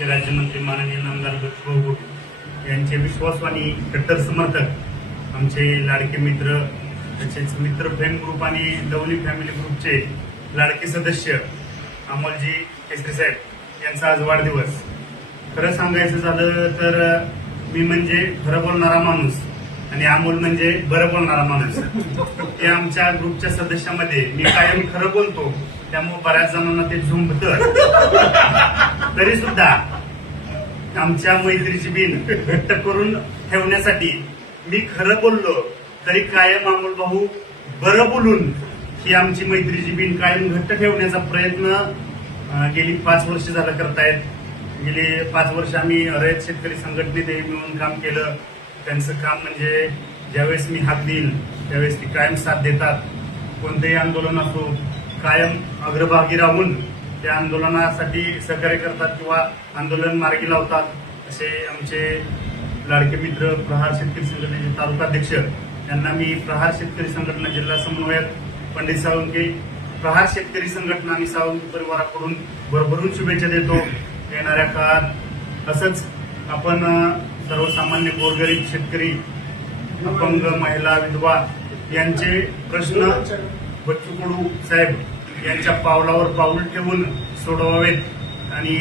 राज्यमंत्री माननीय नामदार बच्चूभाऊ कडू यांचे विश्वासू आणि कट्टर समर्थक आमचे लाडके मित्र, तसेच मित्र फ्रेंड ग्रुप आणि लवली फॅमिली ग्रुपचे लाडके सदस्य अमोलजी केसरी साहेब यांचा आज वाढदिवस. खरं सांगायचं झालं तर मी म्हणजे खरं बोलणारा माणूस आणि अमोल म्हणजे बरं बोलणारा माणूस. ते आमच्या ग्रुपच्या सदस्यामध्ये मी कायम खरं बोलतो, त्यामुळे बऱ्याच जणांना ते झुंबतं. तरी सुद्धा आमच्या मैत्रीची बिन घट्ट करून ठेवण्यासाठी मी खरं बोललो तरी कायम अमोल भाऊ बरं बोलून ही आमची मैत्रीची बिन कायम घट्ट ठेवण्याचा प्रयत्न गेली 5 वर्ष झालं करतायत. गेली 5 वर्ष आम्ही रयत शेतकरी संघटनेतही मिळून काम केलं. त्यांचं काम म्हणजे ज्यावेळेस मी हाक देईल त्यावेळेस ती कायम साथ देतात. कोणतेही आंदोलन असो कायम अग्रभागी राहून त्या आंदोलनासाठी सहकार्य करतात किंवा आंदोलन मार्गी लावतात. असे आमचे लाडके मित्र प्रहार शेतकरी संघटनेचे तालुकाध्यक्ष यांना मी प्रहार शेतकरी संघटना जिल्हा समन्वयक पंडित सावंके, प्रहार शेतकरी संघटना आणि सावंके परिवाराकडून भरभरून शुभेच्छा देतो. येणाऱ्या काळात असंच आपण सर्वसामान्य गोरगरीब शेतकरी, अपंग, महिला, विधवा यांचे प्रश्न बच्चू कडू साहेब यांच्या पावलावर पाऊल ठेवून सोडवावेत आणि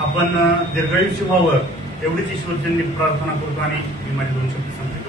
आपण दीर्घायुष्य व्हावं एवढीच ईश्वरचंदी प्रार्थना करतो आणि मी माझे 2 शब्द सांगतो.